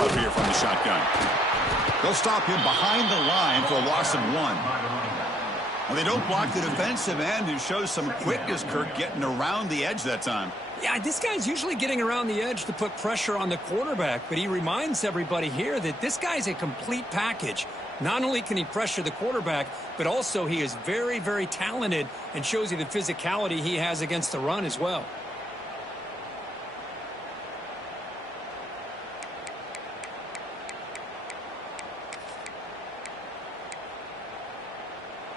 handoff here from the shotgun. They'll stop him behind the line for a loss of 1. Well, they don't block the defensive end, who shows some quickness, Kirk, getting around the edge that time. Yeah, this guy's usually getting around the edge to put pressure on the quarterback, but he reminds everybody here that this guy's a complete package. Not only can he pressure the quarterback, but also he is very, very talented and shows you the physicality he has against the run as well.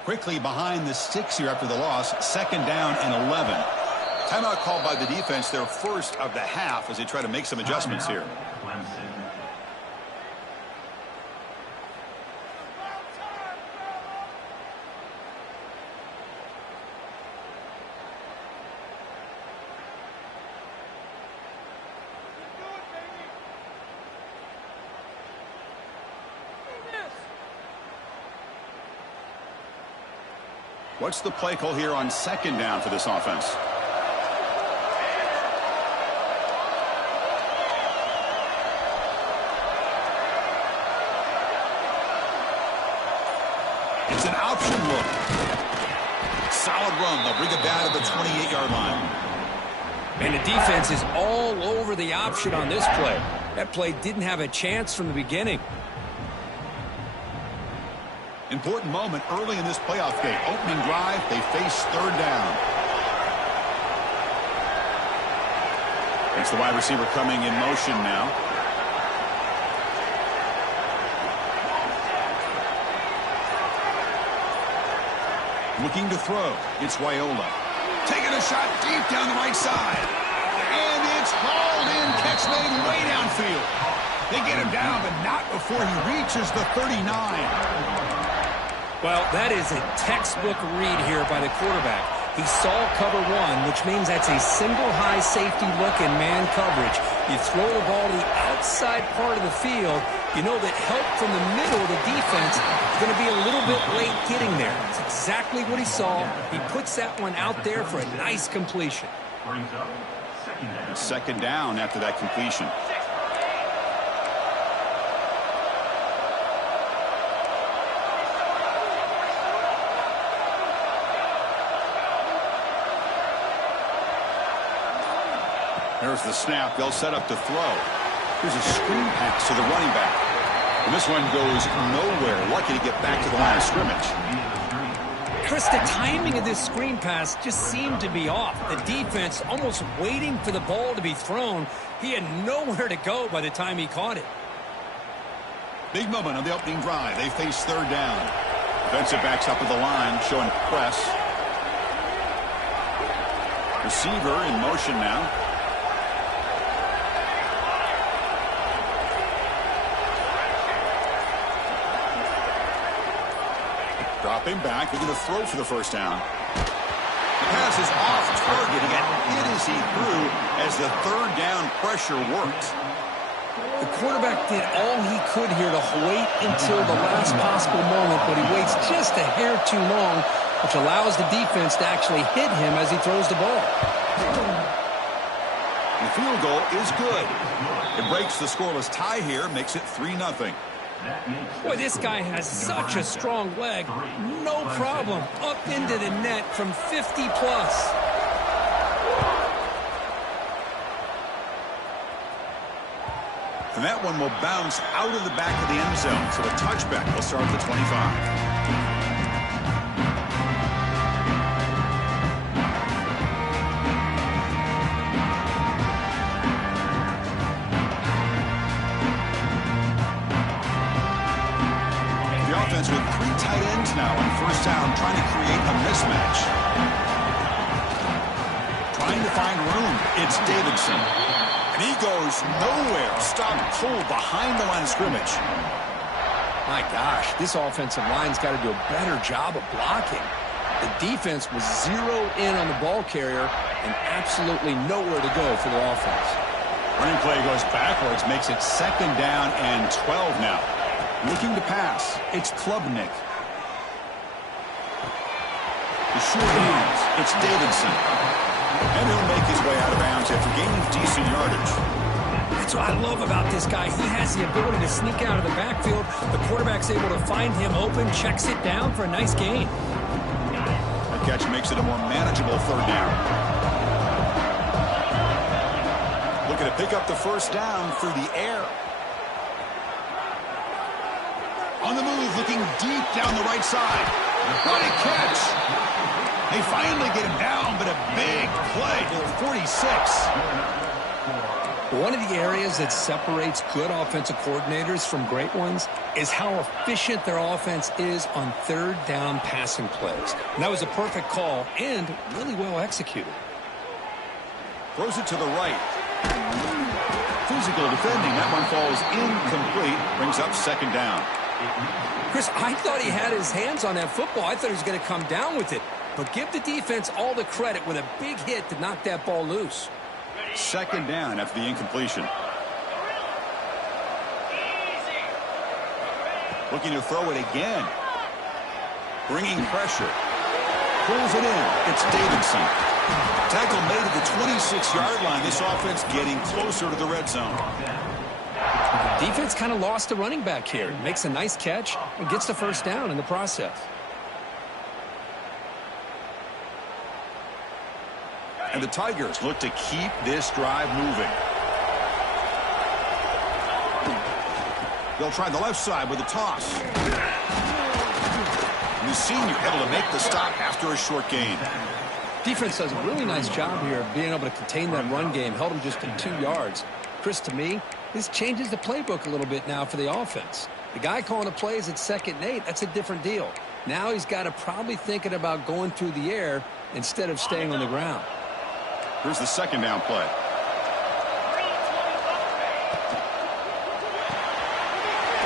Quickly behind the sticks here after the loss, 2nd down and 11. Timeout called by the defense, their first of the half, as they try to make some adjustments here. What's the play call here on 2nd down for this offense? It's an option look. Solid run. They'll bring it down to the 28-yard line. And the defense is all over the option on this play. That play didn't have a chance from the beginning. Important moment early in this playoff game. Opening drive, they face 3rd down. It's the wide receiver coming in motion now. Looking to throw. It's Raiola. Taking a shot deep down the right side. And it's hauled in. Catch made way downfield. They get him down, but not before he reaches the 39. Well, that is a textbook read here by the quarterback. He saw cover 1, which means that's a single high safety look in man coverage. You throw the ball to the outside part of the field, you know that help from the middle of the defense is going to be a little bit late getting there. It's exactly what he saw. He puts that one out there for a nice completion. 2nd down after that completion. There's the snap. They'll set up to throw. Here's a screen pass to the running back. And this one goes nowhere. Lucky to get back to the line of scrimmage. Chris, the timing of this screen pass just seemed to be off. The defense almost waiting for the ball to be thrown. He had nowhere to go by the time he caught it. Big moment on the opening drive. They face 3rd down. Defensive backs up at the line, showing press. Receiver in motion now. Dropping back, they're going to throw for the 1st down. The pass is off target. He got hit as he threw as the 3rd down pressure worked. The quarterback did all he could here to wait until the last possible moment, but he waits just a hair too long, which allows the defense to actually hit him as he throws the ball. The field goal is good. It breaks the scoreless tie here, makes it 3-0. Boy, this guy has such a strong leg. No problem. Up into the net from 50+. And that one will bounce out of the back of the end zone. So a touchback will start at the 25. With 3 tight ends now on 1st down, trying to create a mismatch. Trying to find room. It's Davidson. And he goes nowhere. Stop pull behind the line of scrimmage. My gosh, this offensive line's got to do a better job of blocking. The defense was zeroed in on the ball carrier and absolutely nowhere to go for the offense. Running play goes backwards, makes it 2nd down and 12 now. Looking to pass, it's Klubnik. The short hands, it's Davidson. And he'll make his way out of bounds after gaining decent yardage. That's what I love about this guy. He has the ability to sneak out of the backfield. The quarterback's able to find him open, checks it down for a nice gain. The catch makes it a more manageable third down. Looking to pick up the first down through the air. On the move, looking deep down the right side. What a catch! They finally get him down, but a big play to the 46. One of the areas that separates good offensive coordinators from great ones is how efficient their offense is on third down passing plays. And that was a perfect call and really well executed. Throws it to the right. Physical defending. That one falls incomplete. Brings up second down. Chris, I thought he had his hands on that football. I thought he was going to come down with it. But give the defense all the credit with a big hit to knock that ball loose. Second down after the incompletion. Looking to throw it again. Bringing pressure. Pulls it in. It's Davidson. Tackle made at the 26-yard line. This offense getting closer to the red zone. Defense kind of lost the running back here. Makes a nice catch and gets the first down in the process. And the Tigers look to keep this drive moving. They'll try the left side with a toss. And the senior able to make the stop after a short gain. Defense does a really nice job here of being able to contain that run game. Held him just to 2 yards. Chris, to me, this changes the playbook a little bit now for the offense. The guy calling the plays at 2nd and 8, that's a different deal. Now he's got to probably thinking about going through the air instead of staying on the ground. Here's the second down play.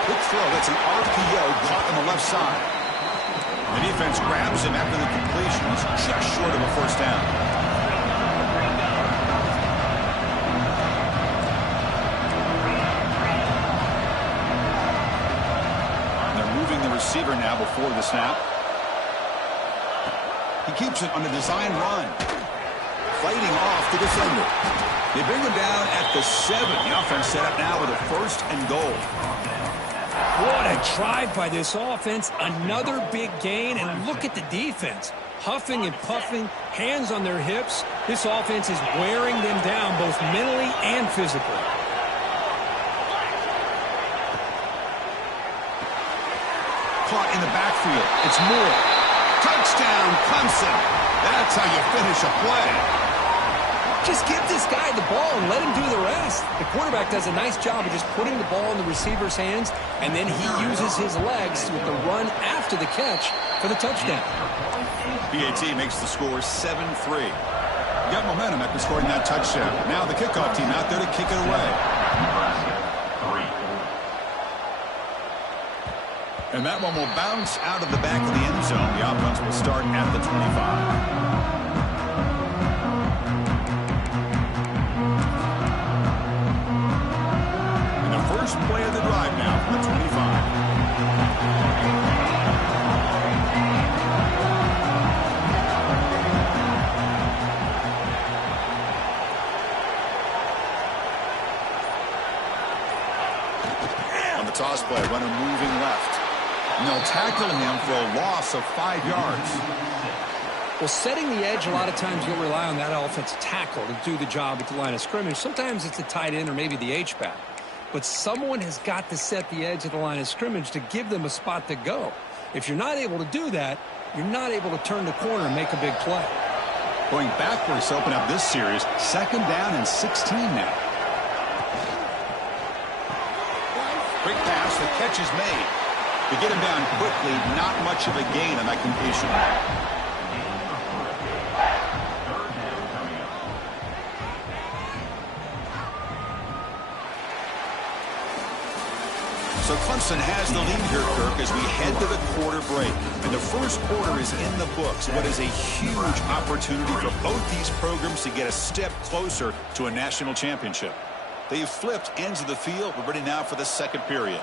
Quick throw. That's an RPO caught on the left side. The defense grabs him after the completion. He's just short of a first down. They're moving the receiver now before the snap. He keeps it on a design run. Fighting off the defender. They bring him down at the 7. The offense set up now with a 1st and goal. What a drive by this offense. Another big gain, and look at the defense. Huffing and puffing, hands on their hips. This offense is wearing them down both mentally and physically. Caught in the backfield. It's Moore. Touchdown, Clemson. That's how you finish a play. Just give this guy the ball and let him do the rest. The quarterback does a nice job of just putting the ball in the receiver's hands, and then he uses his legs with the run after the catch for the touchdown. BAT makes the score 7-3. Got momentum after scoring that touchdown. Now the kickoff team out there to kick it away. And that one will bounce out of the back of the end zone. The offense will start at the 25. First play of the drive now from the 25. On the toss play, runner moving left. And they'll tackle him for a loss of 5 yards. Well, setting the edge, a lot of times you'll rely on that offensive tackle to do the job at the line of scrimmage. Sometimes it's the tight end or maybe the H-back. But someone has got to set the edge of the line of scrimmage to give them a spot to go. If you're not able to do that, you're not able to turn the corner and make a big play. Going backwards to open up this series, 2nd down and 16 now. Quick pass, the catch is made. To get him down quickly, not much of a gain on that completion. So Clemson has the lead here, Kirk, as we head to the quarter break. And the first quarter is in the books. What is a huge opportunity for both these programs to get a step closer to a national championship. They've flipped ends of the field. We're ready now for the second period.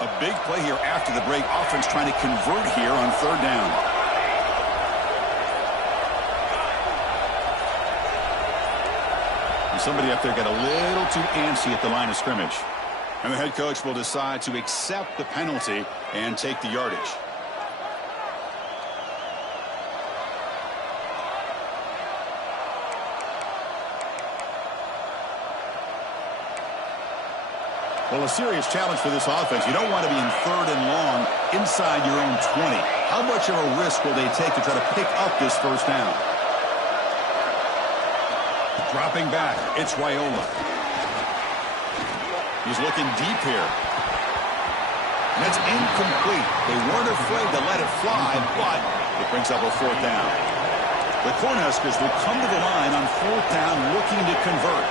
A big play here after the break. Offense trying to convert here on third down. And somebody up there got a little too antsy at the line of scrimmage. And the head coach will decide to accept the penalty and take the yardage. Well, a serious challenge for this offense. You don't want to be in third and long inside your own 20. How much of a risk will they take to try to pick up this first down? Dropping back, it's Raiola. He's looking deep here. And that's incomplete. They weren't afraid to let it fly, but it brings up a fourth down. The Cornhuskers will come to the line on fourth down looking to convert.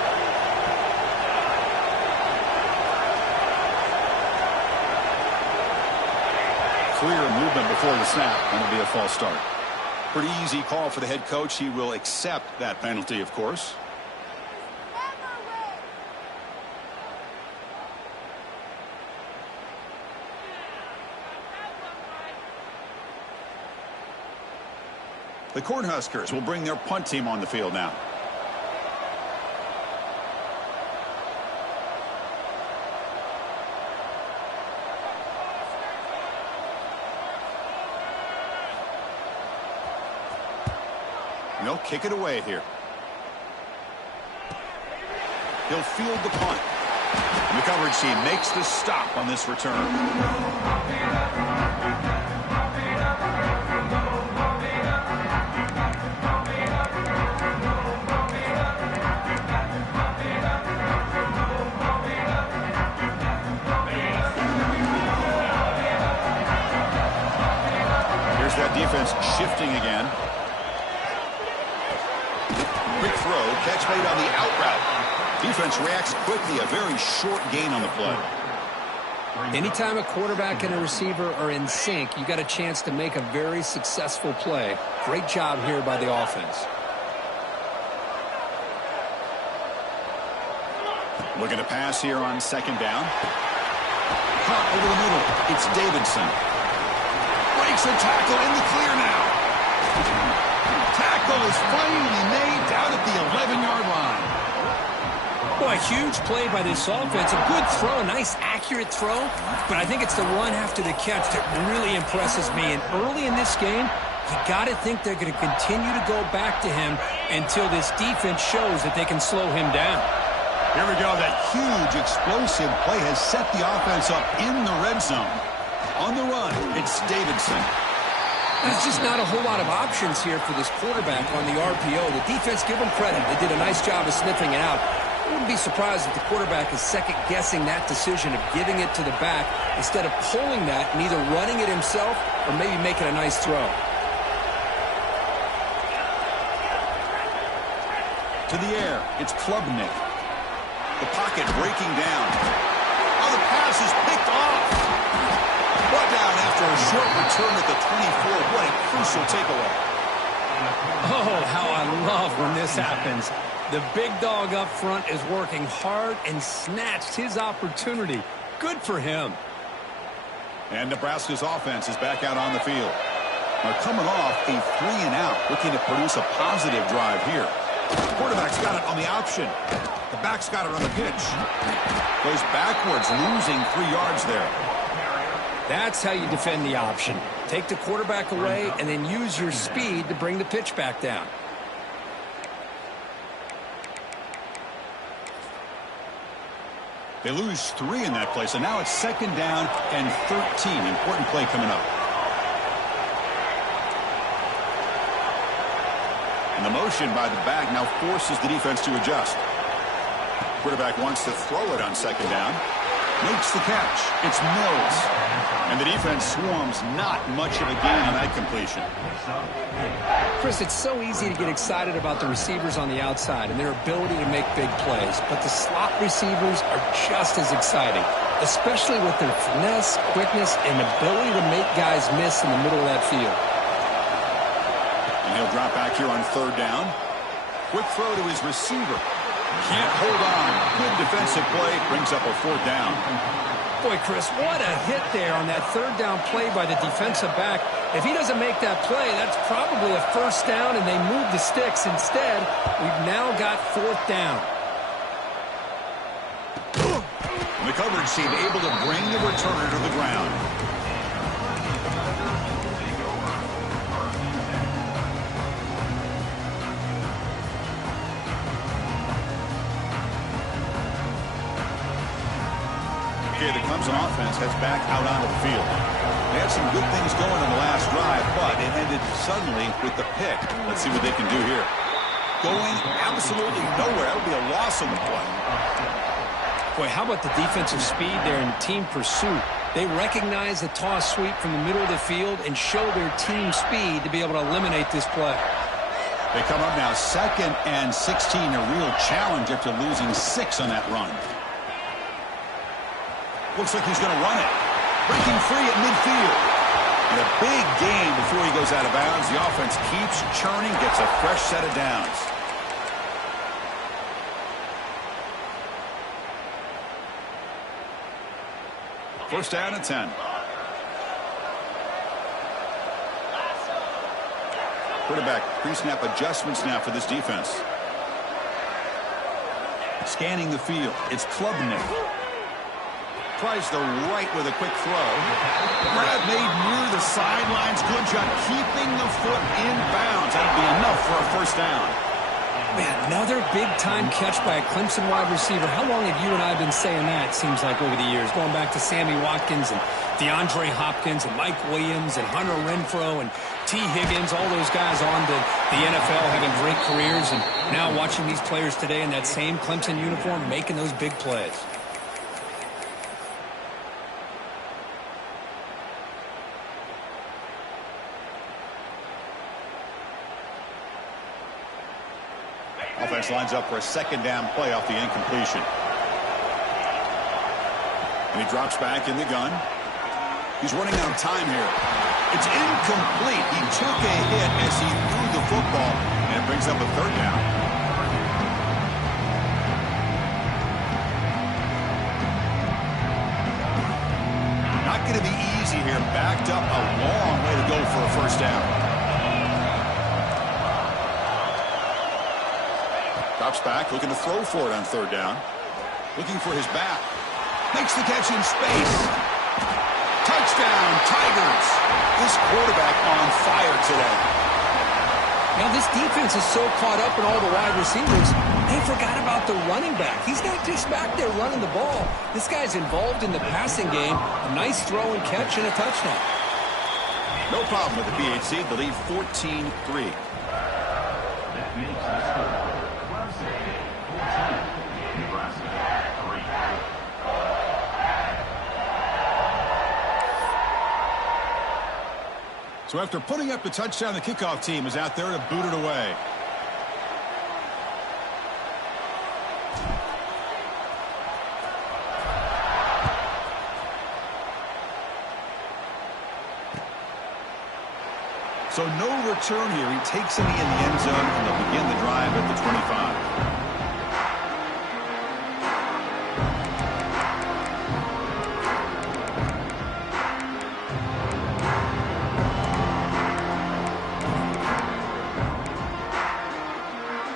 Clear movement before the snap, and it'll be a false start. Pretty easy call for the head coach. He will accept that penalty, of course. The Cornhuskers will bring their punt team on the field now. They'll kick it away here. He'll field the punt. And the coverage team makes the stop on this return. Here's that defense shifting again. Quick throw, catch made on the out route. Defense reacts quickly, a very short gain on the play. Anytime a quarterback and a receiver are in sync, you got a chance to make a very successful play. Great job here by the offense. Looking to pass here on second down. Caught over the middle. It's Davidson. Breaks a tackle in the clear now. Tackle is finally made down at the 11-yard line. Boy, a huge play by this offense. A good throw, a nice accurate throw. But I think it's the run after the catch that really impresses me. And early in this game, you got to think they're going to continue to go back to him until this defense shows that they can slow him down. Here we go. That huge explosive play has set the offense up in the red zone. On the run, it's Davidson. There's just not a whole lot of options here for this quarterback on the RPO. The defense, give them credit. They did a nice job of sniffing it out. I wouldn't be surprised if the quarterback is second-guessing that decision of giving it to the back instead of pulling that and either running it himself or maybe making a nice throw. To the air, it's Klubnik. The pocket breaking down. Oh, the pass is picked off. Brought down after a short return at the 24. What a crucial takeaway. Oh, how I love when this happens. The big dog up front is working hard and snatched his opportunity. Good for him. And Nebraska's offense is back out on the field. Now coming off a 3-and-out, looking to produce a positive drive here. The quarterback's got it on the option. The back's got it on the pitch. Goes backwards, losing 3 yards there. That's how you defend the option. Take the quarterback away and then use your speed to bring the pitch back down. They lose 3 in that play, so now it's second down and 13. Important play coming up. And the motion by the back now forces the defense to adjust. Quarterback wants to throw it on second down. Makes the catch. It's Mills. And the defense swarms, not much of a gain on that completion. Chris, it's so easy to get excited about the receivers on the outside and their ability to make big plays. But the slot receivers are just as exciting, especially with their finesse, quickness, and ability to make guys miss in the middle of that field. And he'll drop back here on third down. Quick throw to his receiver. Can't hold on. Good defensive play. Brings up a fourth down. Boy, Chris, what a hit there on that third down play by the defensive back. If he doesn't make that play, that's probably a first down, and they move the sticks. Instead, we've now got fourth down. The coverage team able to bring the returner to the ground. Okay, the Clemson offense heads back out onto the field. They had some good things going on the last drive, but it ended suddenly with the pick. Let's see what they can do here. Going absolutely nowhere. That would be a loss on the play. Boy, how about the defensive speed there in team pursuit? They recognize the toss sweep from the middle of the field and show their team speed to be able to eliminate this play. They come up now 2nd and 16, a real challenge after losing 6 on that run. Looks like he's going to run it. Breaking free at midfield. And a big gain before he goes out of bounds. The offense keeps churning, gets a fresh set of downs. First down and 10. Quarterback pre-snap adjustments now for this defense. Scanning the field. It's Klubnik. Tries the right with a quick throw. Grab made near the sidelines. Good job keeping the foot in bounds. That'll be enough for a first down. Man, another big-time catch by a Clemson wide receiver. How long have you and I been saying that, it seems like, over the years? Going back to Sammy Watkins and DeAndre Hopkins and Mike Williams and Hunter Renfrow and T. Higgins, all those guys on to the NFL having great careers. And now watching these players today in that same Clemson uniform making those big plays. Offense lines up for a second down play off the incompletion. And he drops back in the gun. He's running out of time here. It's incomplete. He took a hit as he threw the football, and it brings up a third down. Not going to be easy here. Backed up a long way to go for a first down. Drops back, looking to throw for it on third down. Looking for his back. Makes the catch in space. Touchdown, Tigers. This quarterback on fire today. Now, this defense is so caught up in all the wide receivers, they forgot about the running back. He's not just back there running the ball. This guy's involved in the passing game. A nice throw and catch and a touchdown. No problem with the BHC. The lead 14-3. So after putting up the touchdown, the kickoff team is out there to boot it away. So no return here. He takes it in the end zone, and they'll begin the drive at the 25.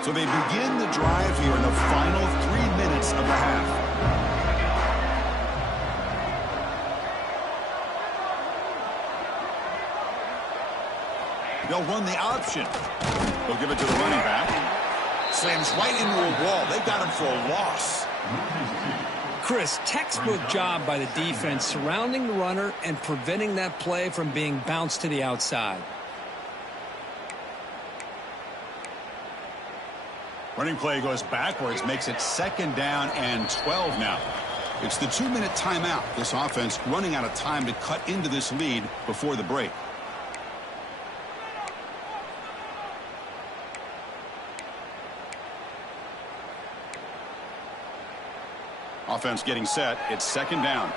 So they begin the drive here in the final 3 minutes of the half. They'll run the option. They'll give it to the running back. Slams right into a wall. They got him for a loss. Chris, textbook job by the defense surrounding the runner and preventing that play from being bounced to the outside. Running play goes backwards, makes it 2nd down and 12 now. It's the 2-minute timeout. This offense running out of time to cut into this lead before the break. Offense getting set. It's 2nd down.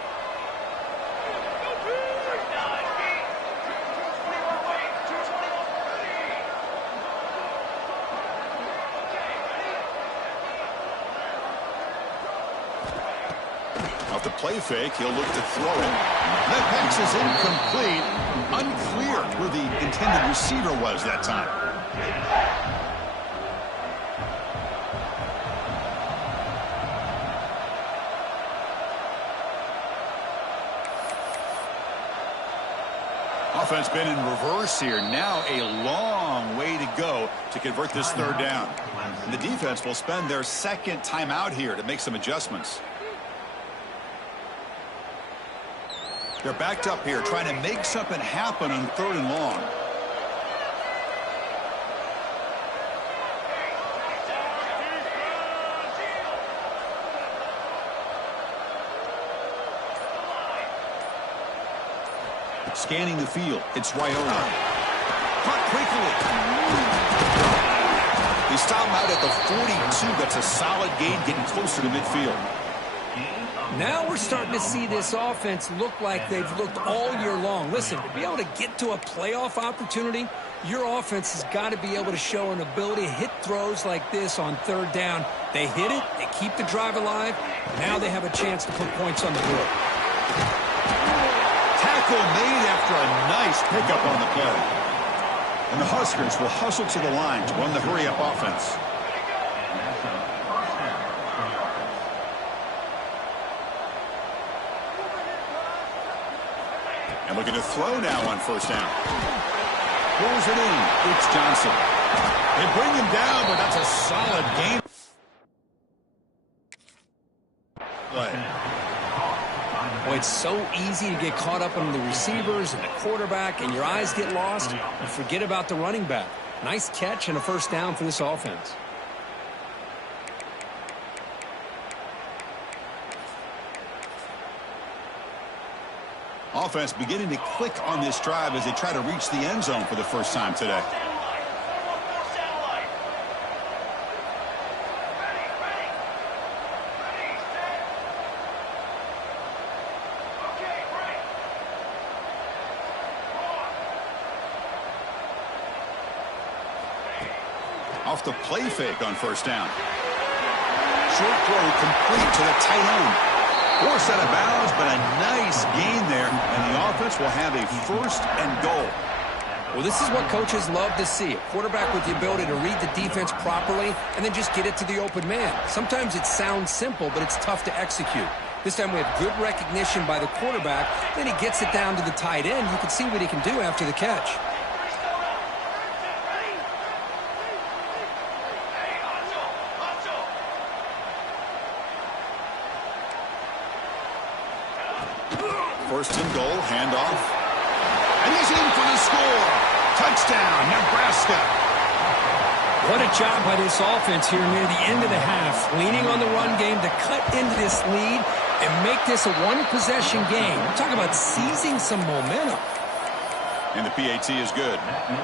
Off the play fake, he'll look to throw it. That pass is incomplete. Unclear who the intended receiver was that time. Offense been in reverse here. Now a long way to go to convert this third down. And the defense will spend their second timeout here to make some adjustments. They're backed up here trying to make something happen on 3rd and long. Scanning the field, it's Raiola. Caught quickly. They stop him out at the 42. That's a solid gain, getting closer to midfield. Now we're starting to see this offense look like they've looked all year long. Listen, to be able to get to a playoff opportunity, your offense has got to be able to show an ability to hit throws like this on 3rd down. They hit it, they keep the drive alive. Now they have a chance to put points on the board. Tackle made after a nice pickup on the play. And the Huskers will hustle to the line to run the hurry-up offense. And looking to throw now on 1st down. Pulls it in. It's Johnson. They bring him down, but that's a solid game. Boy, it's so easy to get caught up on the receivers and the quarterback, and your eyes get lost. You forget about the running back. Nice catch and a 1st down for this offense. Offense beginning to click on this drive as they try to reach the end zone for the first time today. Off the play fake on 1st down. Short throw complete to the tight end. Forced out of bounds, but a nice gain there, and the offense will have a 1st and goal. Well, this is what coaches love to see. A quarterback with the ability to read the defense properly and then just get it to the open man. Sometimes it sounds simple, but it's tough to execute. This time we have good recognition by the quarterback. Then he gets it down to the tight end. You can see what he can do after the catch. First and goal, handoff. And he's in for the score. Touchdown, Nebraska. What a job by this offense here near the end of the half. Leaning on the run game to cut into this lead and make this a one-possession game. We're talking about seizing some momentum. And the PAT is good.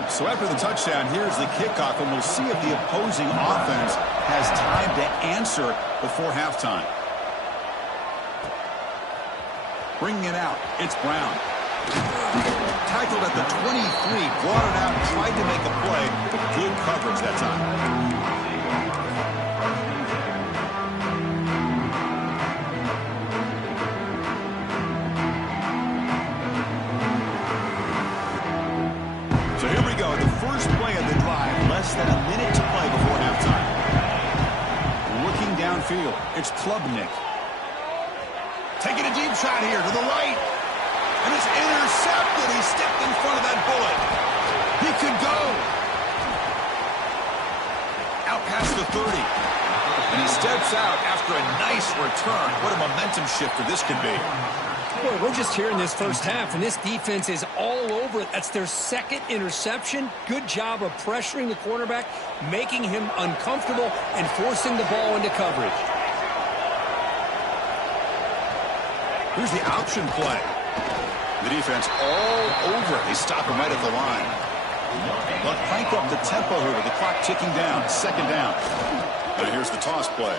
So after the touchdown, here's the kickoff, and we'll see if the opposing offense has time to answer before halftime. Bringing it out, it's Brown. Tackled at the 23, brought it out, tried to make a play, but good coverage that time. So here we go, the first play of the drive, less than a minute to play before halftime. Looking downfield, it's Klubnik. Taking a deep shot here to the right. And it's intercepted. He stepped in front of that bullet. He could go. Out past the 30. And he steps out after a nice return. What a momentum shifter this could be. Boy, we're just here in this first half, and this defense is all over it. That's their 2nd interception. Good job of pressuring the quarterback, making him uncomfortable, and forcing the ball into coverage. Here's the option play. The defense all over it. They stop him right at the line. They'll crank up the tempo here with the clock ticking down. 2nd down. And here's the toss play.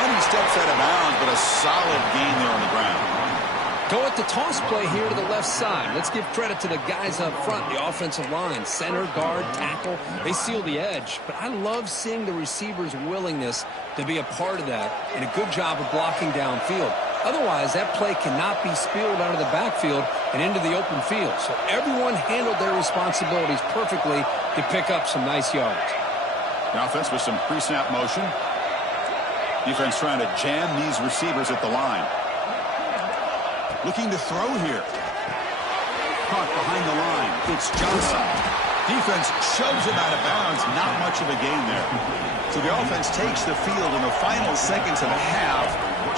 And he steps out of bounds, but a solid gain there on the ground. Go with the toss play here to the left side. Let's give credit to the guys up front, the offensive line, center, guard, tackle. They seal the edge. But I love seeing the receiver's willingness to be a part of that and a good job of blocking downfield. Otherwise, that play cannot be spilled out of the backfield and into the open field. So everyone handled their responsibilities perfectly to pick up some nice yards. The offense with some pre-snap motion. Defense trying to jam these receivers at the line. Looking to throw here. Caught behind the line. It's Johnson. Defense shoves him out of bounds. Not much of a gain there. So the offense takes the field in the final seconds of the half.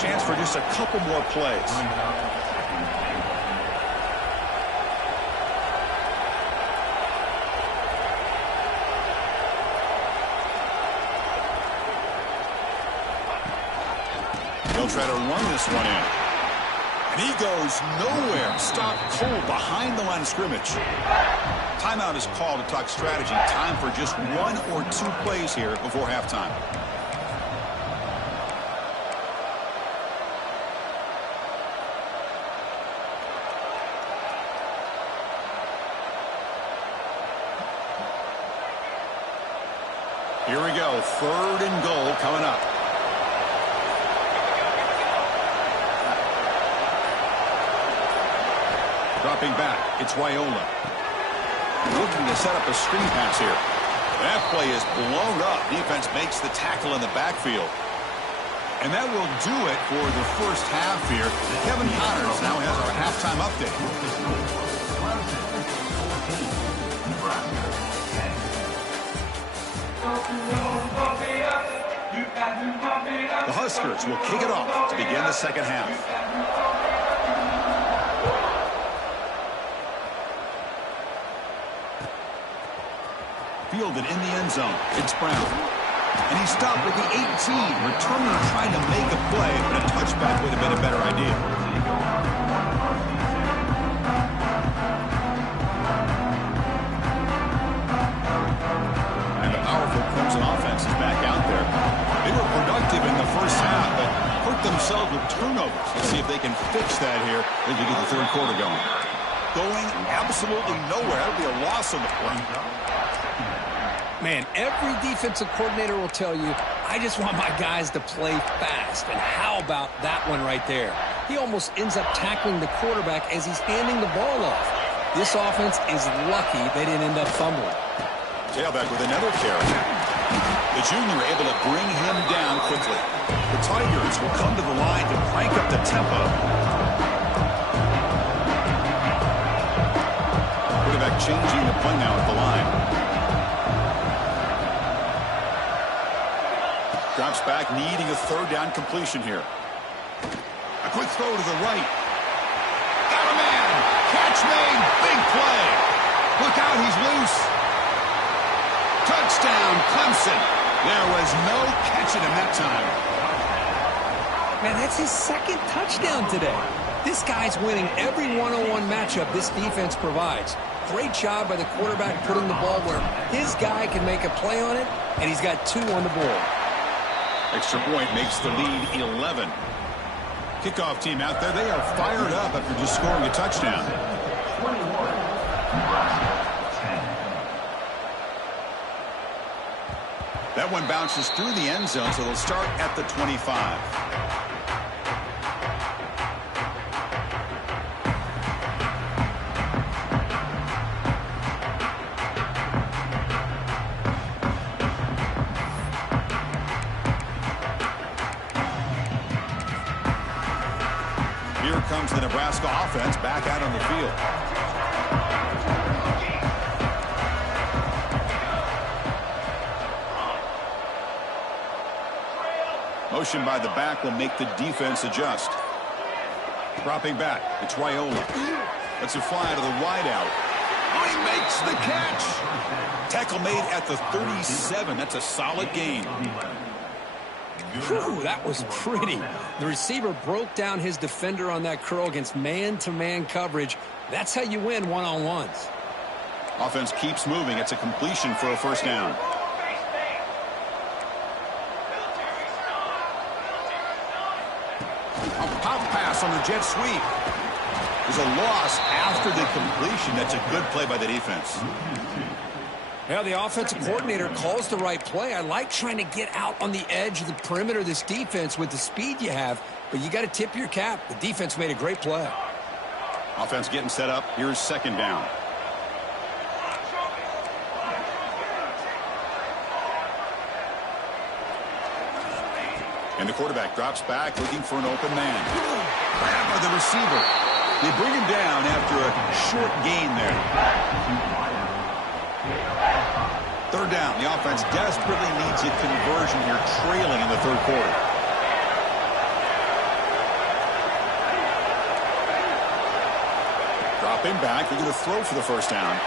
Chance for just a couple more plays. They'll try to run this one in. And he goes nowhere. Stopped cold behind the line of scrimmage. Timeout is called to talk strategy. Time for just 1 or 2 plays here before halftime. Here we go. 3rd and goal coming up. Dropping back, it's Raiola. Looking to set up a screen pass here. That play is blown up. Defense makes the tackle in the backfield. And that will do it for the first half here. Kevin Connors now has our halftime update. The Huskers will kick it off to begin the second half. Fielded in the end zone. It's Brown. And he stopped at the 18. Returning, trying to make a play, but a touchback would have been a better idea. And the powerful Clemson offense is back out there. They were productive in the first half, but hurt themselves with turnovers. Let's see if they can fix that here as we get the third quarter going. Going absolutely nowhere. That'll be a loss on the play. Man, every defensive coordinator will tell you, I just want my guys to play fast. And how about that one right there? He almost ends up tackling the quarterback as he's handing the ball off. This offense is lucky they didn't end up fumbling. Tailback with another carry. The junior able to bring him down quickly. The Tigers will come to the line to crank up the tempo. Quarterback changing the play now at the line. Drops back, needing a 3rd down completion here. A quick throw to the right. Got a man. Catch made. Big play. Look out, he's loose. Touchdown, Clemson. There was no catching him that time. Man, that's his 2nd touchdown today. This guy's winning every one-on-one matchup this defense provides. Great job by the quarterback putting the ball where his guy can make a play on it, and he's got 2 on the board. Extra point makes the lead 11. Kickoff team out there. They are fired up after just scoring a touchdown. That one bounces through the end zone, so they'll start at the 25. Here comes the Nebraska offense back out on the field. Motion by the back will make the defense adjust. Dropping back, it's Raiola. That's a fly to the wideout. Oh, he makes the catch. Tackle made at the 37. That's a solid gain. Whew, that was pretty. The receiver broke down his defender on that curl against man-to-man coverage. That's how you win one-on-ones. Offense keeps moving. It's a completion for a 1st down. A pop pass on the jet sweep. There's a loss after the completion. That's a good play by the defense. Yeah, the offensive coordinator calls the right play. I like trying to get out on the edge of the perimeter of this defense with the speed you have, but you got to tip your cap. The defense made a great play. Offense getting set up. Here's second down. And the quarterback drops back looking for an open man. Grab by the receiver. They bring him down after a short gain there. Third down. The offense desperately needs a conversion here, trailing in the third quarter. Dropping back. They're going to throw for the first down.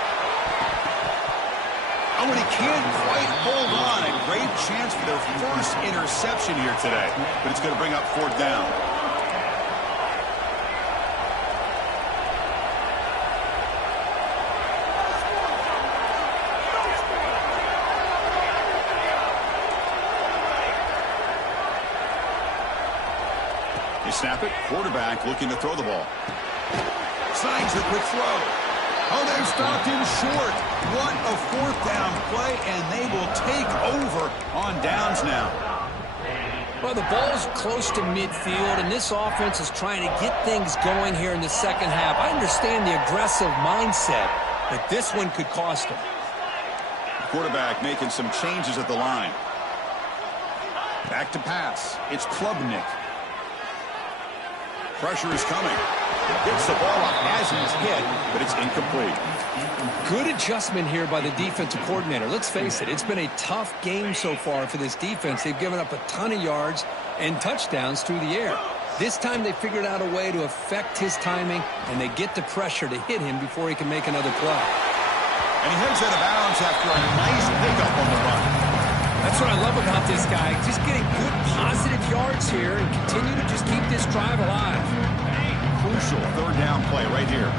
Oh, and he can't quite hold on. A great chance for their first interception here today. But it's going to bring up fourth down. They snap it. Quarterback looking to throw the ball. Slides the quick throw. Oh, they've stopped him short. What a fourth down play, and they will take over on downs now. Well, the ball's close to midfield, and this offense is trying to get things going here in the second half. I understand the aggressive mindset, but this one could cost them. The quarterback making some changes at the line. Back to pass. It's Klubnik. Pressure is coming. Gets the ball up as he's hit, but it's incomplete. Good adjustment here by the defensive coordinator. Let's face it, it's been a tough game so far for this defense. They've given up a ton of yards and touchdowns through the air. This time they figured out a way to affect his timing, and they get the pressure to hit him before he can make another play. And he heads out of bounds after a nice pickup on the run. That's what I love about this guy. Just getting good positive yards here and continue to just keep this drive alive. Crucial third down play right here.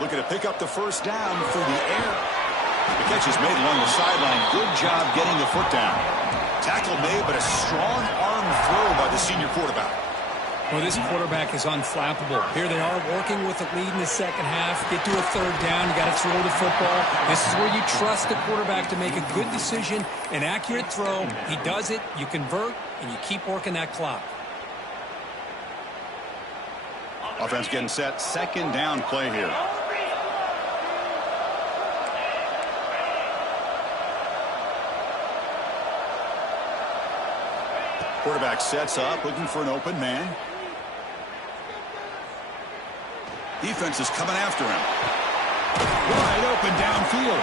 Looking to pick up the first down through the air. The catch is made along the sideline. Good job getting the foot down. Tackle made, but a strong arm throw by the senior quarterback. Well, this quarterback is unflappable. Here they are working with a lead in the second half. Get to a third down. You got to throw the football. This is where you trust the quarterback to make a good decision, an accurate throw. He does it, you convert, and you keep working that clock. Offense getting set. Second down play here. Quarterback sets up, looking for an open man. Defense is coming after him. Wide open downfield.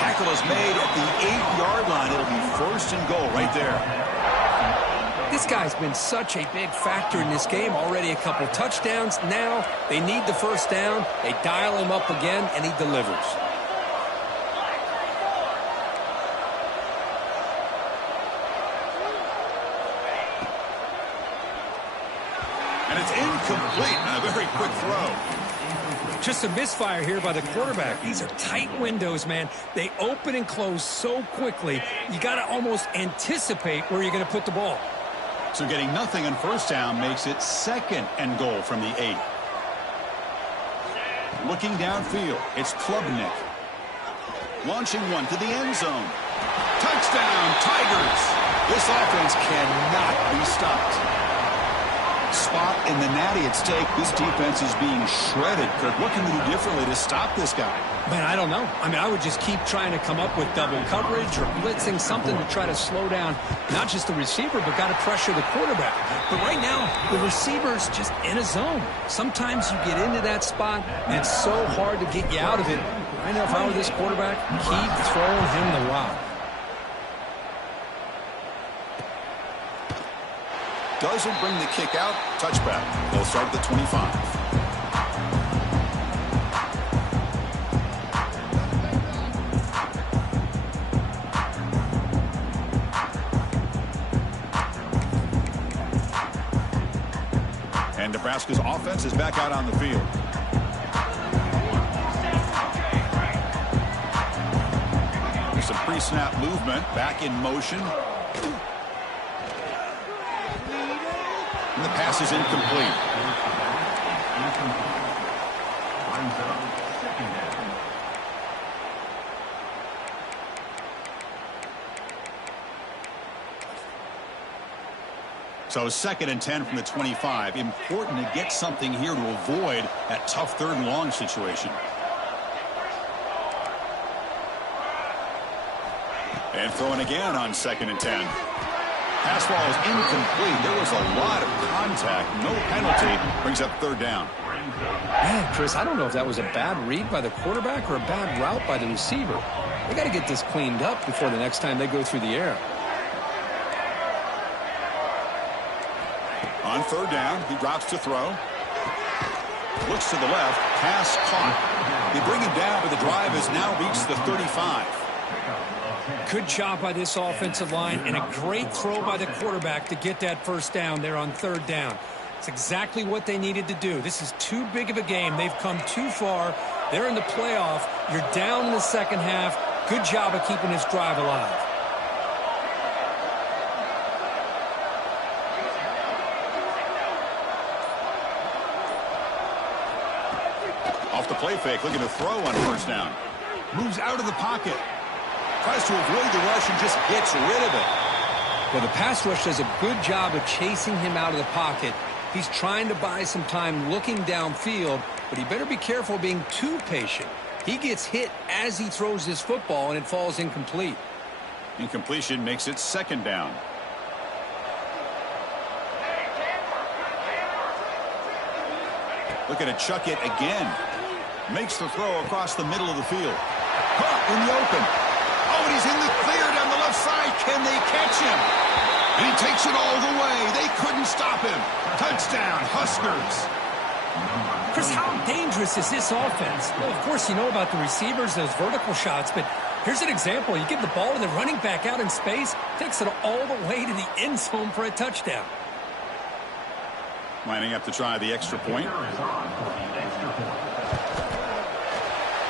Tackle is made at the 8-yard line. It'll be first and goal right there. This guy's been such a big factor in this game. Already a couple touchdowns. Now they need the first down. They dial him up again, and he delivers. And it's incomplete on a very quick throw. Just a misfire here by the quarterback. These are tight windows, man. They open and close so quickly. You got to almost anticipate where you're going to put the ball. So getting nothing on first down makes it second and goal from the 8. Looking downfield, it's Klubnik. Launching one to the end zone. Touchdown, Tigers! This offense cannot be stopped. Spot in the natty at stake. This defense is being shredded. Kirk, what can we do differently to stop this guy? Man, I don't know. I mean, I would just keep trying to come up with double coverage or blitzing, something to try to slow down not just the receiver, but got to pressure the quarterback. But right now, the receiver's just in a zone. Sometimes you get into that spot, and it's so hard to get you out of it. I know if I were this quarterback, keep throwing him the rock. Doesn't bring the kick out. Touchback. They'll start at the 25. And Nebraska's offense is back out on the field. There's some pre-snap movement. Back in motion. And the pass is incomplete. So 2nd and 10 from the 25. Important to get something here to avoid that tough 3rd and long situation. And throwing again on 2nd and 10. Pass ball is incomplete. There was a lot of contact. No penalty. Brings up 3rd down. Man, Chris, I don't know if that was a bad read by the quarterback or a bad route by the receiver. They got to get this cleaned up before the next time they go through the air. On 3rd down, he drops to throw. Looks to the left. Pass caught. They bring him down, but the drive has now reached the 35. Good job by this offensive line and a great throw by the quarterback to get that 1st down there on 3rd down. It's exactly what they needed to do. This is too big of a game. They've come too far. They're in the playoff. You're down in the 2nd half. Good job of keeping this drive alive. Off the play fake, looking to throw on 1st down. Moves out of the pocket. Tries to avoid the rush and just gets rid of it. Well, the pass rush does a good job of chasing him out of the pocket. He's trying to buy some time looking downfield, but he better be careful being too patient. He gets hit as he throws his football, and it falls incomplete. Incompletion makes it 2nd down. Looking to chuck it again. Makes the throw across the middle of the field. Caught in the open. Oh, and he's in the clear down the left side. Can they catch him? And he takes it all the way. They couldn't stop him. Touchdown, Huskers. Chris, how dangerous is this offense? Well, of course, you know about the receivers, those vertical shots, but here's an example. You give the ball to the running back out in space, takes it all the way to the end zone for a touchdown. Lining up to try the extra point.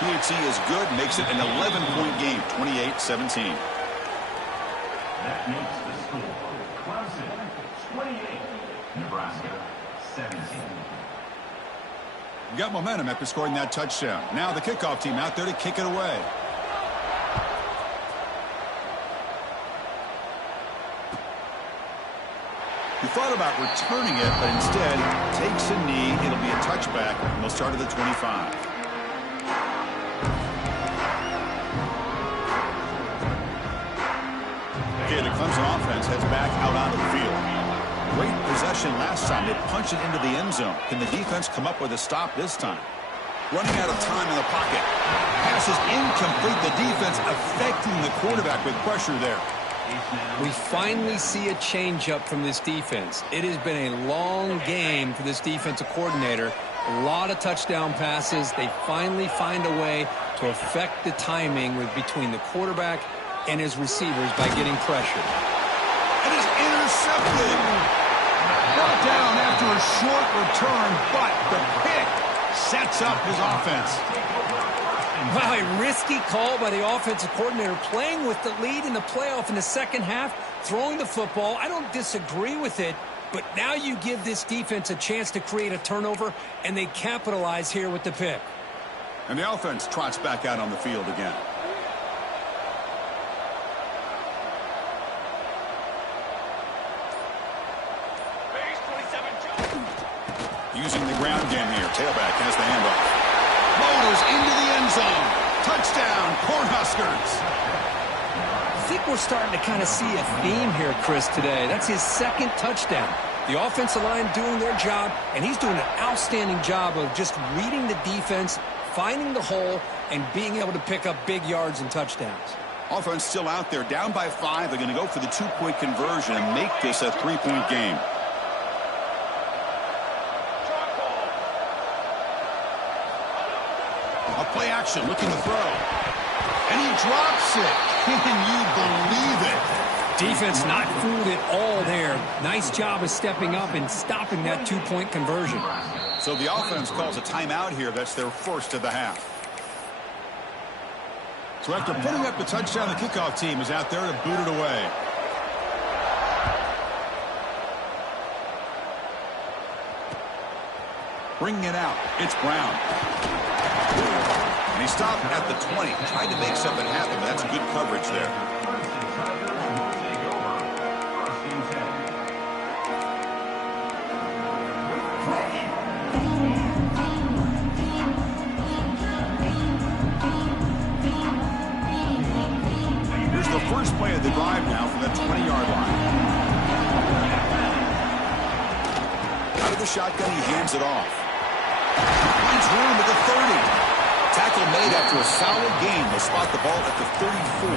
PHC is good, makes it an 11-point game, 28-17. That makes the score. Clemson 28, Nebraska 17. Got momentum after scoring that touchdown. Now the kickoff team out there to kick it away. He thought about returning it, but instead takes a knee. It'll be a touchback, and they'll start at the 25. Okay, the Clemson offense heads back out onto the field. Great possession last time. They punched it into the end zone. Can the defense come up with a stop this time? Running out of time in the pocket. Pass is incomplete. The defense affecting the quarterback with pressure there. We finally see a change-up from this defense. It has been a long game for this defensive coordinator. A lot of touchdown passes. They finally find a way to affect the timing between the quarterback and his receivers by getting pressure. It is intercepted. Brought down after a short return, but the pick sets up his offense. Wow, a risky call by the offensive coordinator, playing with the lead in the playoff in the 2nd half, throwing the football. I don't disagree with it, but now you give this defense a chance to create a turnover, and they capitalize here with the pick. And the offense trots back out on the field again. Using the ground game here. Tailback has the handoff. Motors into the end zone. Touchdown, Cornhuskers. I think we're starting to kind of see a theme here, Chris, today. That's his 2nd touchdown. The offensive line doing their job, and he's doing an outstanding job of just reading the defense, finding the hole, and being able to pick up big yards and touchdowns. Offense still out there, down by 5. They're going to go for the 2-point conversion and make this a 3-point game. A play action, looking to throw. And he drops it. Can you believe it? Defense not fooled at all there. Nice job of stepping up and stopping that 2-point conversion. So the offense calls a timeout here. That's their first of the half. So after putting up the touchdown, the kickoff team is out there to boot it away. Bringing it out. It's Brown. And he stopped at the 20. Tried to make something happen, but that's good coverage there. Here's the first play of the drive now from the 20-yard line. Out of the shotgun, he hands it off. Finds room at the 30. Tackle made after a solid gain. They spot the ball at the 34.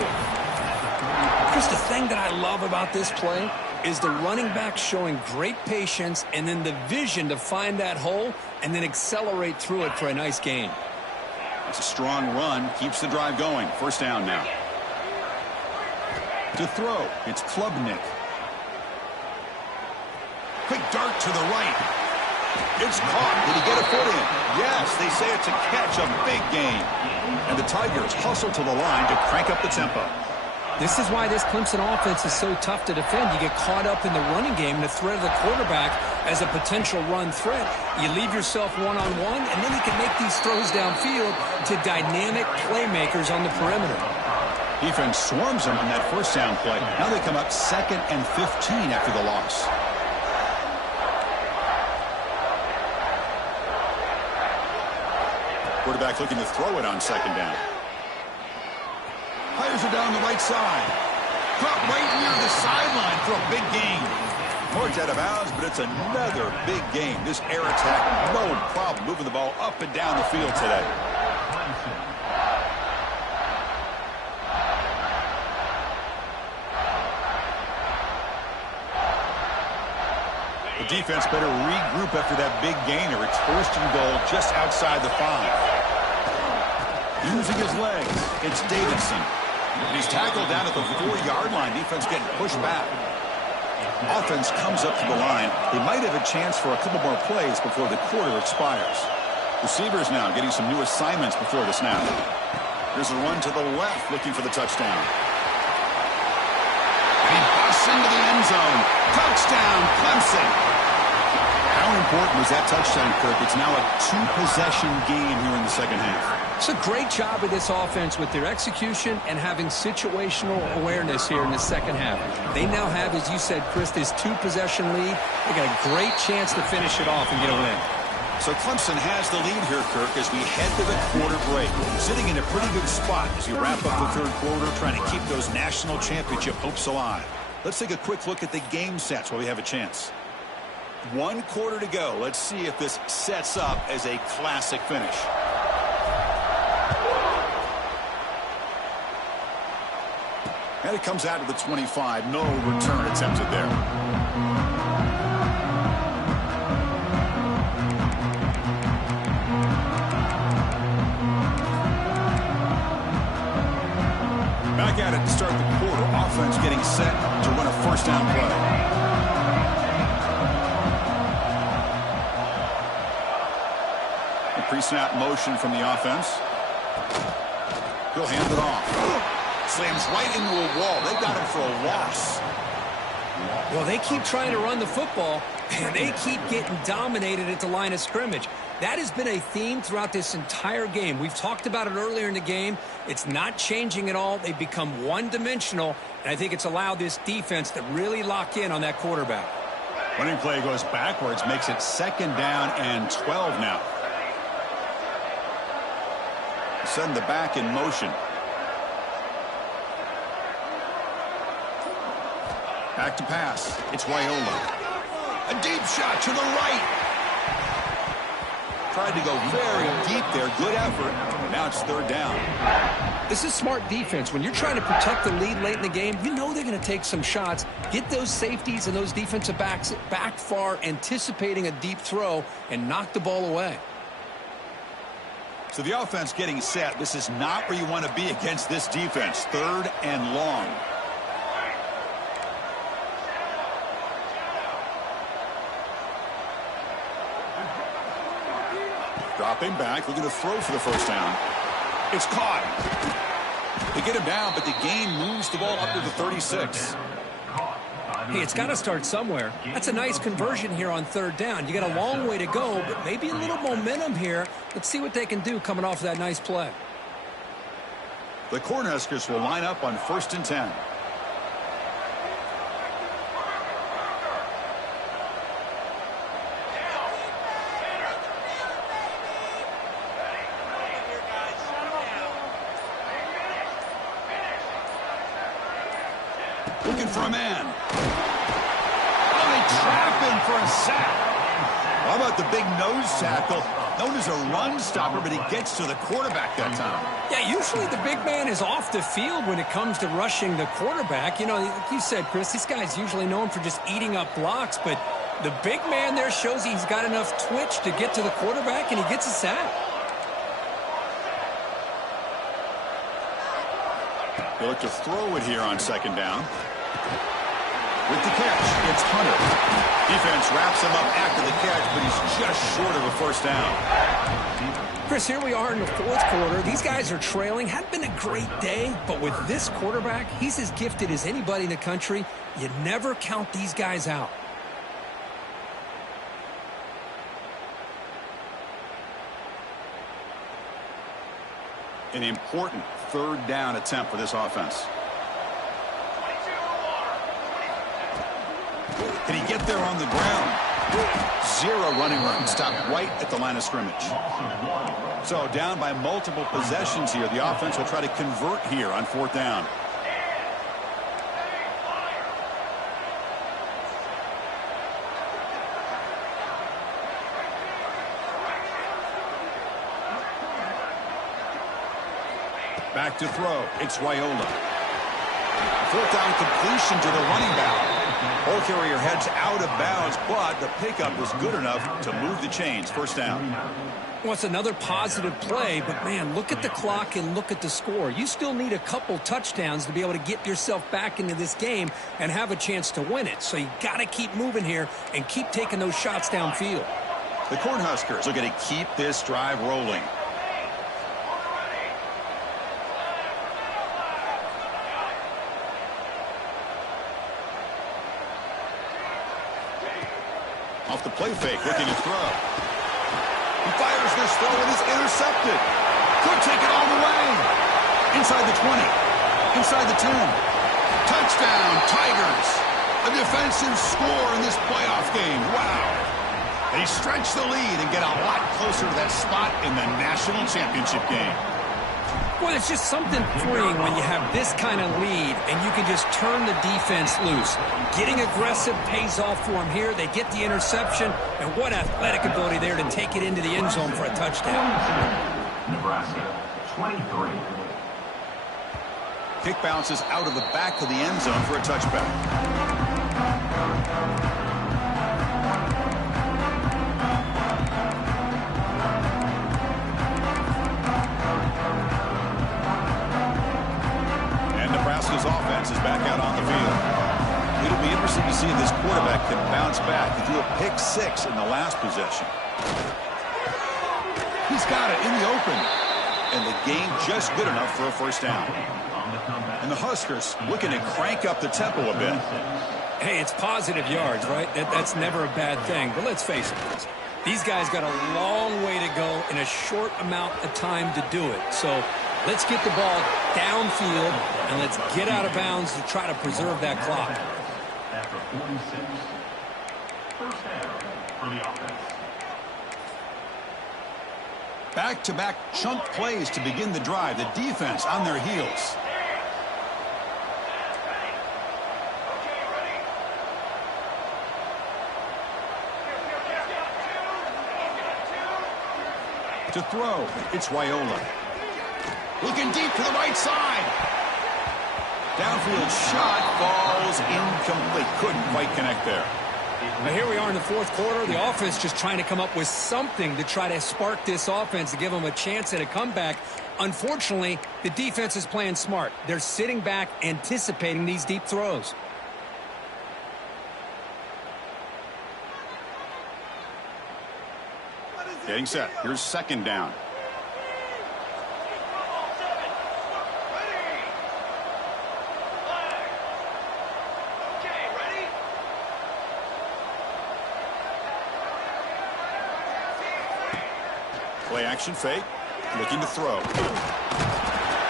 Chris, the thing that I love about this play is the running back showing great patience and then the vision to find that hole and then accelerate through it for a nice gain. It's a strong run. Keeps the drive going. First down now. To throw, it's Klubnik. Quick dart to the right. It's caught. Did he get a foot in? Yes, they say it's a catch, a big gain. And the Tigers hustle to the line to crank up the tempo. This is why this Clemson offense is so tough to defend. You get caught up in the running game and the threat of the quarterback as a potential run threat. You leave yourself one-on-one, and then you can make these throws downfield to dynamic playmakers on the perimeter. Defense swarms them on that first down play. Now they come up 2nd and 15 after the loss. Quarterback looking to throw it on 2nd down. Fires it down the right side. Caught right near the sideline for a big gain. It's out of bounds, but it's another big game. This air attack, no problem moving the ball up and down the field today. The defense better regroup after that big gainer. It's 1st and goal just outside the 5. Using his legs, it's Davidson. He's tackled down at the 4-yard line. Defense getting pushed back. Offense comes up to the line. They might have a chance for a couple more plays before the quarter expires. Receivers now getting some new assignments before the snap. There's a run to the left looking for the touchdown. And he busts into the end zone. Touchdown, Clemson. How important was that touchdown, Kirk? It's now a 2-possession game here in the second half. It's a great job of this offense with their execution and having situational awareness here in the second half. They now have, as you said, Chris, this 2-possession lead. They got a great chance to finish it off and get a win. So Clemson has the lead here, Kirk, as we head to the quarter break. Sitting in a pretty good spot as you wrap up the 3rd quarter, trying to keep those national championship hopes alive. Let's take a quick look at the game sets while we have a chance. 1 quarter to go. Let's see if this sets up as a classic finish. And it comes out to the 25. No return attempted there. Back at it to start the quarter. Offense getting set to run a first down play. A pre-snap motion from the offense. He'll hand it off. Slams right into a wall. They got him for a loss. Well, they keep trying to run the football, and they keep getting dominated at the line of scrimmage. That has been a theme throughout this entire game. We've talked about it earlier in the game. It's not changing at all. They've become one-dimensional, and I think it's allowed this defense to really lock in on that quarterback. Running play goes backwards, makes it 2nd down and 12 now. Send the back in motion. Back to pass. It's Raiola. A deep shot to the right. Tried to go very deep there. Good effort. Now it's 3rd down. This is smart defense. When you're trying to protect the lead late in the game, you know they're going to take some shots. Get those safeties and those defensive backs back far, anticipating a deep throw, and knock the ball away. So the offense getting set. This is not where you want to be against this defense. 3rd and long. Dropping back, looking to throw for the first down. It's caught. They get him down, but the gain moves the ball up to the 36. Hey, it's got to start somewhere. That's a nice conversion here on third down. You got a long way to go, but maybe a little momentum here. Let's see what they can do coming off of that nice play. The Cornhuskers will line up on 1st and 10. Looking for a man. Oh, they trap him for a sack. How about the big nose tackle? Known as a run stopper, but he gets to the quarterback that time. Yeah, usually the big man is off the field when it comes to rushing the quarterback. You know, like you said, Chris, these guys usually known for just eating up blocks, but the big man there shows he's got enough twitch to get to the quarterback, and he gets a sack. They look to throw it here on 2nd down. With the catch, it's Hunter. Defense wraps him up after the catch, but he's just short of a 1st down. Chris, here we are in the 4th quarter. These guys are trailing. Hadn't been a great day, but with this quarterback, he's as gifted as anybody in the country. You never count these guys out. An important 3rd down attempt for this offense. Can he get there on the ground? 0 running room. Stopped right at the line of scrimmage. So down by multiple possessions here. The offense will try to convert here on 4th down. Back to throw. It's Wyola. 4th down completion to the running back. Ball carrier heads out of bounds, but the pickup was good enough to move the chains. 1st down. Well, it's another positive play, but, man, look at the clock and look at the score. You still need a couple touchdowns to be able to get yourself back into this game and have a chance to win it. So you got to keep moving here and keep taking those shots downfield. The Cornhuskers are going to keep this drive rolling. Off the play fake, looking to throw. He fires this throw and is intercepted. Could take it all the way. Inside the 20. Inside the 10. Touchdown, Tigers. A defensive score in this playoff game. Wow. They stretch the lead and get a lot closer to that spot in the national championship game. Well, it's just something freeing when you have this kind of lead and you can just turn the defense loose. Getting aggressive pays off for them here. They get the interception, and what athletic ability there to take it into the end zone for a touchdown. Nebraska, 23. Kick bounces out of the back of the end zone for a touchback. Nebraska's offense is back out on the field. It'll be interesting to see if this quarterback can bounce back. He threw a pick-6 in the last possession. He's got it in the open. And the game just good enough for a 1st down. And the Huskers looking to crank up the tempo a bit. Hey, it's positive yards, right? That's never a bad thing. But let's face it, these guys got a long way to go in a short amount of time to do it. So let's get the ball downfield, and let's get out of bounds to try to preserve that clock. After 46, 1st down for the offense. Back-to-back chunk plays to begin the drive. The defense on their heels. To throw, it's Wyola. Looking deep to the right side. Downfield shot falls incomplete. Couldn't quite connect there. Now here we are in the 4th quarter. The offense just trying to come up with something to try to spark this offense to give them a chance at a comeback. Unfortunately, the defense is playing smart. They're sitting back, anticipating these deep throws. Getting set. Here's 2nd down. Play action fake. Looking to throw.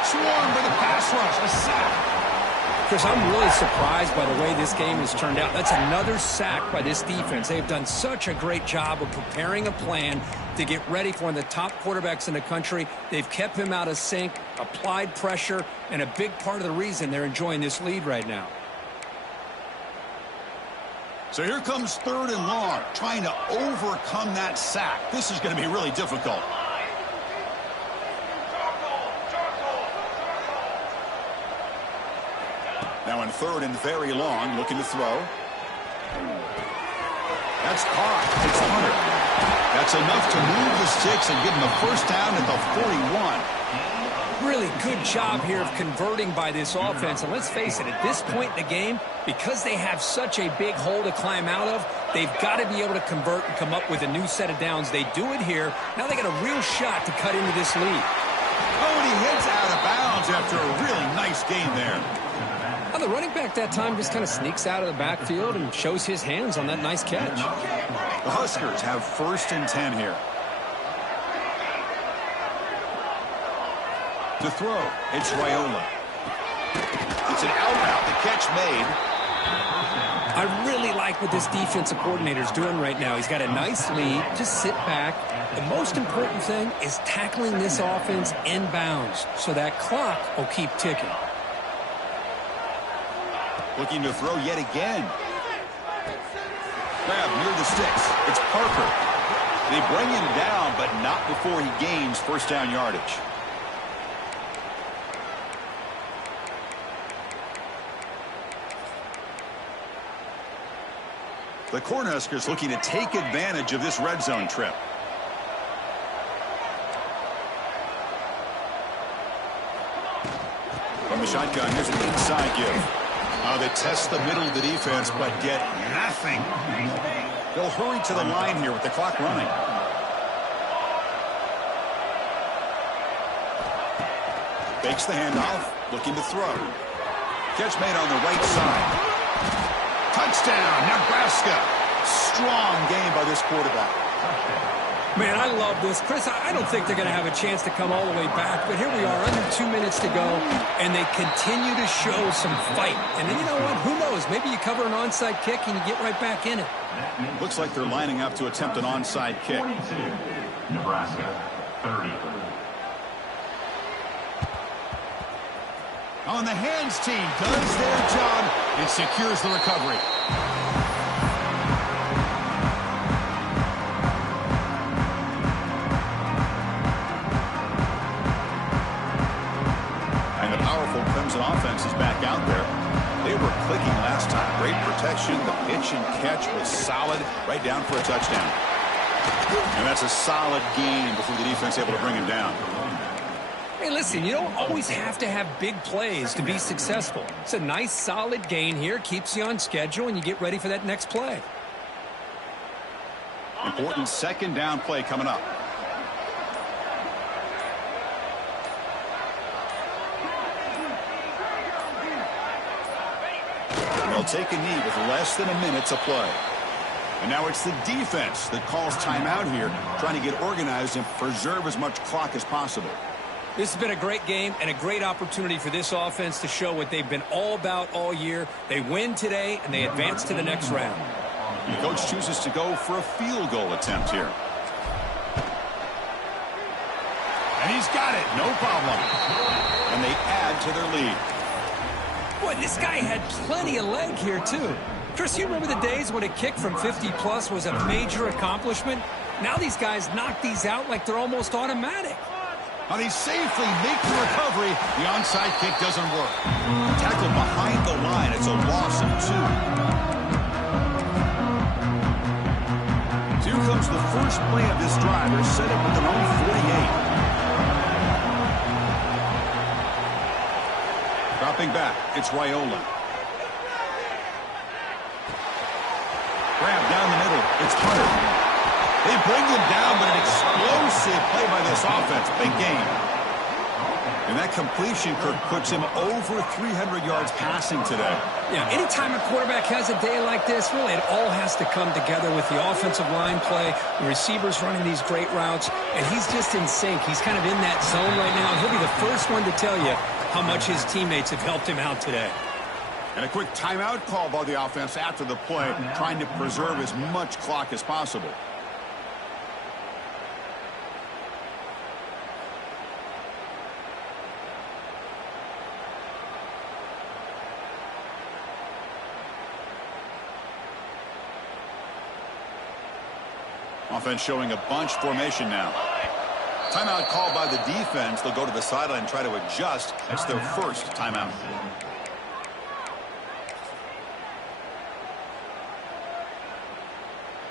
Swarmed by the pass rush. A sack. Chris, I'm really surprised by the way this game has turned out. That's another sack by this defense. They've done such a great job of preparing a plan to get ready for one of the top quarterbacks in the country. They've kept him out of sync, applied pressure, and a big part of the reason they're enjoying this lead right now. So here comes 3rd and long, trying to overcome that sack. This is going to be really difficult. Now in 3rd and very long, looking to throw. That's caught. It's Hunter. That's enough to move the sticks and give him a first down at the 41. Really good job here of converting by this offense. And let's face it, at this point in the game, because they have such a big hole to climb out of, they've got to be able to convert and come up with a new set of downs. They do it here. Now they got a real shot to cut into this lead. Oh, and he heads out of bounds after a really nice game there. Now the running back that time just kind of sneaks out of the backfield and shows his hands on that nice catch. The Huskers have 1st and 10 here. To throw, it's Raiola. It's an out route. The catch made. I really like what this defensive coordinator is doing right now. He's got a nice lead. Just sit back. The most important thing is tackling this offense in bounds so that clock will keep ticking. Looking to throw yet again. Grab near the sticks. It's Parker. They bring him down, but not before he gains first down yardage. The Cornhuskers looking to take advantage of this red zone trip. From the shotgun, here's an inside give. They test the middle of the defense, but get nothing. They'll hurry to the line here with the clock running. Fakes the handoff, looking to throw. Catch made on the right side. Touchdown, Nebraska. Strong game by this quarterback. Man, I love this. Chris, I don't think they're going to have a chance to come all the way back, but here we are, under 2 minutes to go, and they continue to show some fight. And then, you know what? Who knows? Maybe you cover an onside kick and you get right back in it. Looks like they're lining up to attempt an onside kick. 42, Nebraska, 30. On the hands team does their job and secures the recovery. Clemson offense is back out there. They were clicking last time. Great protection. The pitch and catch was solid, right down for a touchdown. And that's a solid gain before the defense able to bring him down. Hey, listen, you don't always have to have big plays to be successful. It's a nice, solid gain here. Keeps you on schedule, and you get ready for that next play. Important 2nd down play coming up. They'll take a knee with less than a minute to play. And now it's the defense that calls timeout here, trying to get organized and preserve as much clock as possible. This has been a great game and a great opportunity for this offense to show what they've been all about all year. They win today, and they advance to the next round. The coach chooses to go for a field goal attempt here. And he's got it, no problem. And they add to their lead. Boy, this guy had plenty of leg here, too. Chris, you remember the days when a kick from 50-plus was a major accomplishment? Now these guys knock these out like they're almost automatic. Now they safely make the recovery. The onside kick doesn't work. Tackled behind the line. It's a loss of 2. So here comes the first play of this drive. They're set up with their own 48. Dropping back, it's Raiola. Grab down the middle, it's Hunter. They bring him down, but an explosive play by this offense. Big game. And that completion, Kirk, puts him over 300 yards passing today. Yeah, anytime a quarterback has a day like this, really it all has to come together with the offensive line play, the receivers running these great routes, and he's just in sync. He's kind of in that zone right now, and he'll be the first one to tell you how much his teammates have helped him out today. And a quick timeout call by the offense after the play, trying to preserve as much clock as possible. Offense showing a bunch formation now. Timeout called by the defense. They'll go to the sideline and try to adjust. It's their first timeout.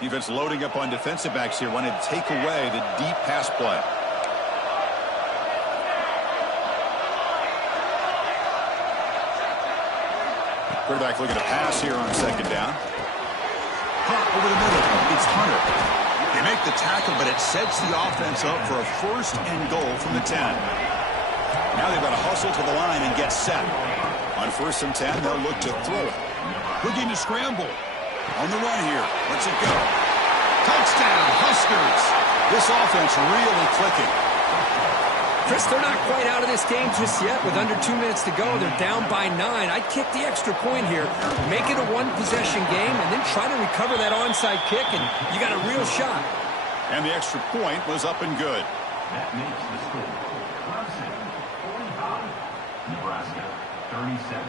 Defense loading up on defensive backs here, wanting to take away the deep pass play. Quarterback looking to pass here on second down. Hot over the middle. It's Hunter. They make the tackle, but it sets the offense up for a first and goal from the 10. Now they've got to hustle to the line and get set. On first and 10, they'll look to throw it. Looking to scramble. On the run here. Let's it go. Touchdown, Huskers. This offense really clicking. Chris, they're not quite out of this game just yet. With under 2 minutes to go, they're down by 9. I'd kick the extra point here, make it a one-possession game, and then try to recover that onside kick, and you got a real shot. And the extra point was up and good. That makes the score. Clemson 45, Nebraska 37.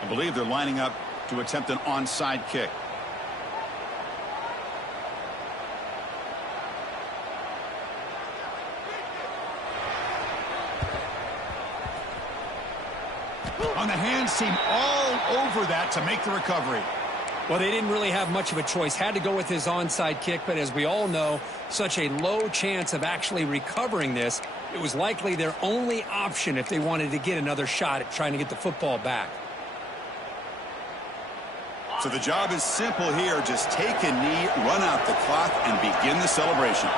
I believe they're lining up to attempt an onside kick. On the hands team all over that to make the recovery. Well, they didn't really have much of a choice. Had to go with his onside kick, but as we all know, such a low chance of actually recovering this. It was likely their only option if they wanted to get another shot at trying to get the football back. So the job is simple here. Just take a knee, run out the clock, and begin the celebration.